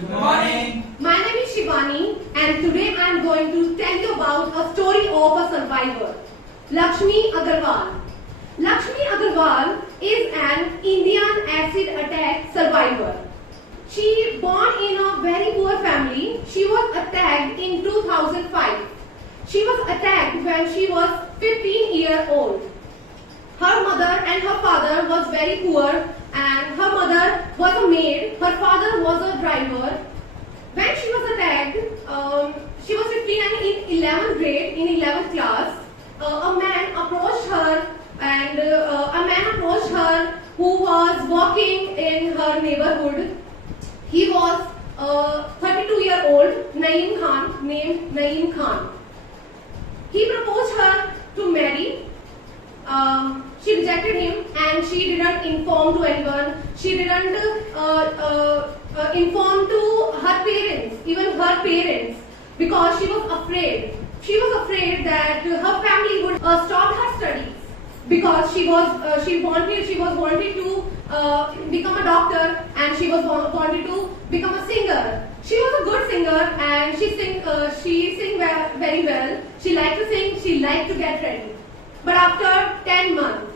Good morning. My name is Shivani and today I am going to tell you about a story of a survivor, Lakshmi Agarwal. Lakshmi Agarwal is an Indian acid attack survivor. She born in a very poor family. She was attacked in 2005. She was attacked when she was 15 years old. Her mother and her father was very poor and her mother was a maid, her father was a driver. When she was attacked, she was 15 and in 11th grade, in 11th class, a man approached her who was walking in her neighborhood. He was 32-year-old named Naeem Khan. He proposed her to marry. She rejected him and she didn't inform to anyone. She didn't inform to her parents, even her parents, because she was afraid. She was afraid that her family would stop her studies because she wanted to become a doctor and she wanted to become a singer. She was a good singer and she sing very well. She liked to sing. She liked to get ready. But after 10 months,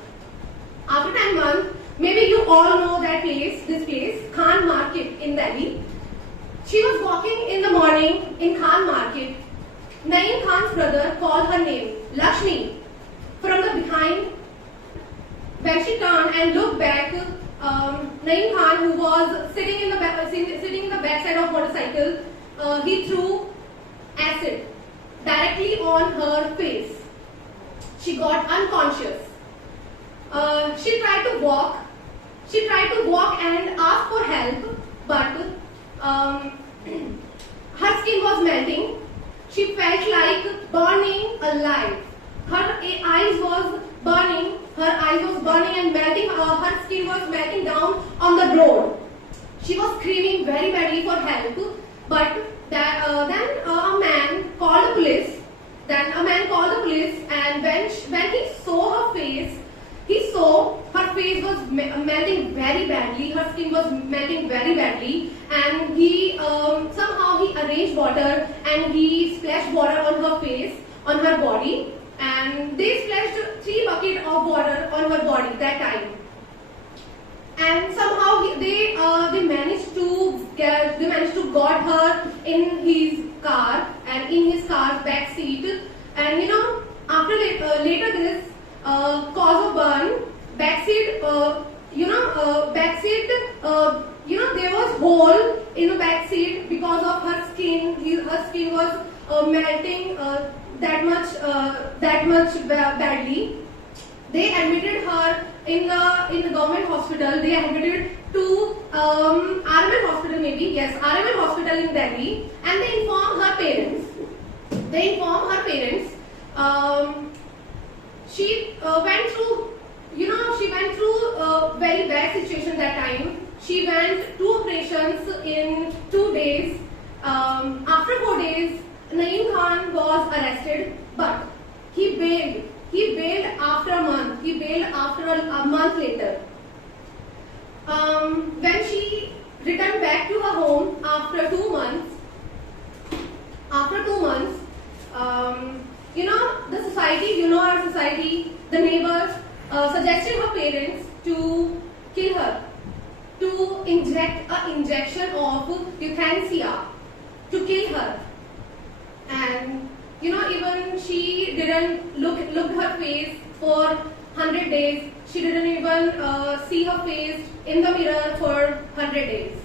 maybe you all know this place, Khan Market in Delhi. She was walking in the morning in Khan Market. Naeem Khan's brother called her name, Lakshmi. From the behind, when she turned and looked back, Naeem Khan, who was sitting in the backside of motorcycle, he threw acid directly on her face. She got unconscious. She tried to walk. She tried to walk and ask for help, but her skin was melting. She felt like burning alive. Her eyes was burning. Her eyes was burning and melting. Her skin was melting down on the road. She was screaming very badly for help, but then a man called the police. And when he saw her face, he saw her face was melting very badly. Her skin was melting very badly, and he somehow he arranged water and he splashed water on her face, on her body, and they splashed 3 buckets of water on her body that time. And somehow they managed to got her in his car and in his car's back seat. And after later this cause of burn, backseat, there was hole in the backseat because of her skin. Her skin was melting that much badly. They admitted her in the government hospital. They admitted to RML hospital, maybe, yes, RML hospital in Delhi, and they informed her parents. She went through a very bad situation that time. She went 2 operations in 2 days. After 4 days, Naeem Khan was arrested, but he bailed. He bailed after a month. He bailed after a month later. When she returned back to her home after 2 months, our society, the neighbors suggested her parents to kill her, to inject an injection of euthanasia to kill her. And even she didn't look her face for 100 days. She didn't even see her face in the mirror for 100 days.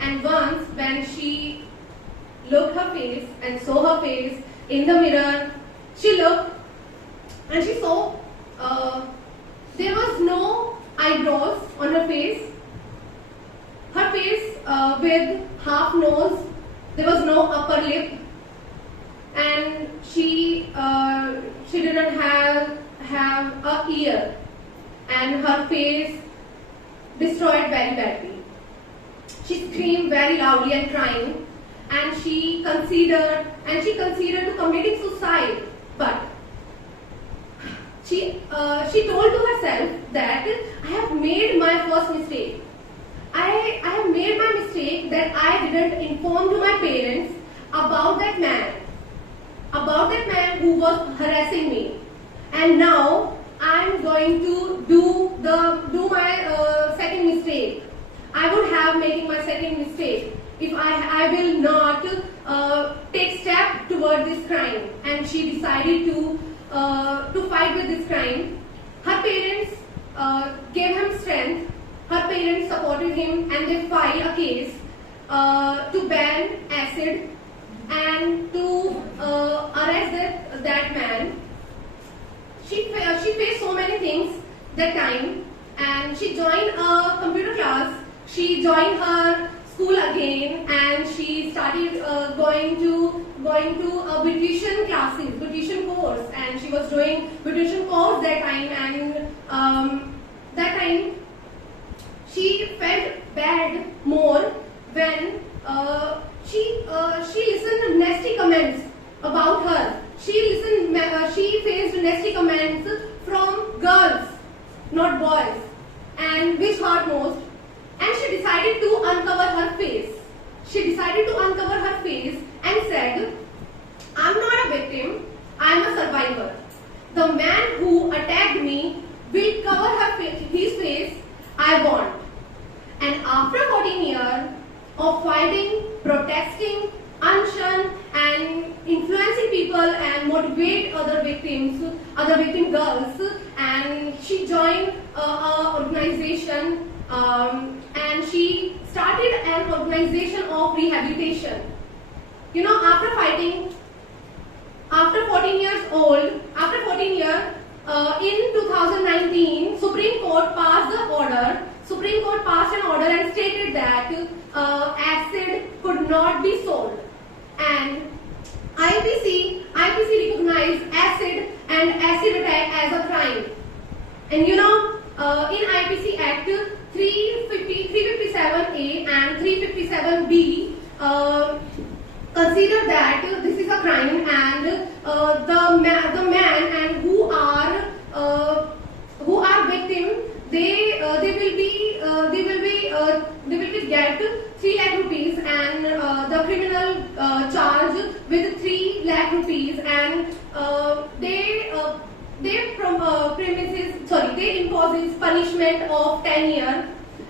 And once when she looked her face and saw her face in the mirror, she looked and she saw there was no eyebrows on her face. Her face with half nose, there was no upper lip, and she didn't have a ear, and her face destroyed very badly. She screamed very loudly and crying, and she considered to committing suicide, but she told to herself that I have made my first mistake. I have made my mistake that that I didn't inform to my parents about that man who was harassing me. And now I'm going to do my second mistake. I would have making my second mistake if I will not take step toward this crime. And she decided to fight with this crime. Her parents gave him strength. Her parents supported him, and they filed a case to ban acid and to arrest that man. She faced so many things that time, and she joined a computer class. She joined her school again, and she started going to beautician classes, beautician course, and she was doing beautician course that time. And that time she felt bad more when she listened to nasty comments about her. She faced nasty comments from girls, not boys, and which hurt most. And she decided to uncover her face. She decided to uncover her face and said, "I'm not a victim, I'm a survivor. The man who attacked me will cover his face, I want." And after 14 years of fighting, protesting, unshun, and influencing people and motivate other victim girls, and she joined an organization, and she started an organization of rehabilitation. You know, after fighting, after 14 years, in 2019, Supreme Court passed an order and stated that acid could not be sold. And IPC recognized acid and acid attack as a crime. And you know, in IPC Act 357A and 357B consider that this is a crime, and the man and who are victim, they will get 3 lakh rupees, and the criminal charged with 3 lakh rupees, and they imposes punishment of 10 years,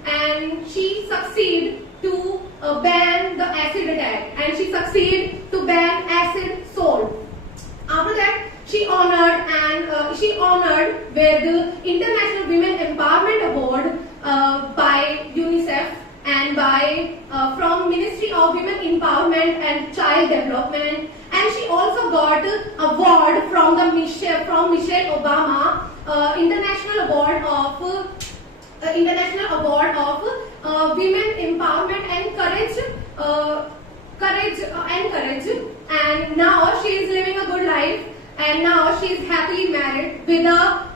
and she succeed to ban the acid attack, and she succeed to ban acid sold. After that, she honored with the International Women Empowerment Award by UNICEF and by from Ministry of Women Empowerment and Child Development, and she also got award from Michelle Obama, International Award of Women Empowerment and Courage, and now she is living a good life, and now she is happily married with a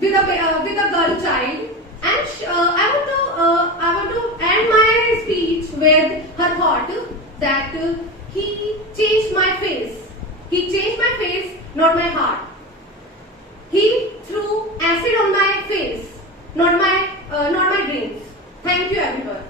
girl child. And I want to end my speech with her thought that he changed my face. He changed my face, not my heart. He threw acid on my face, not my dreams. Thank you, everyone.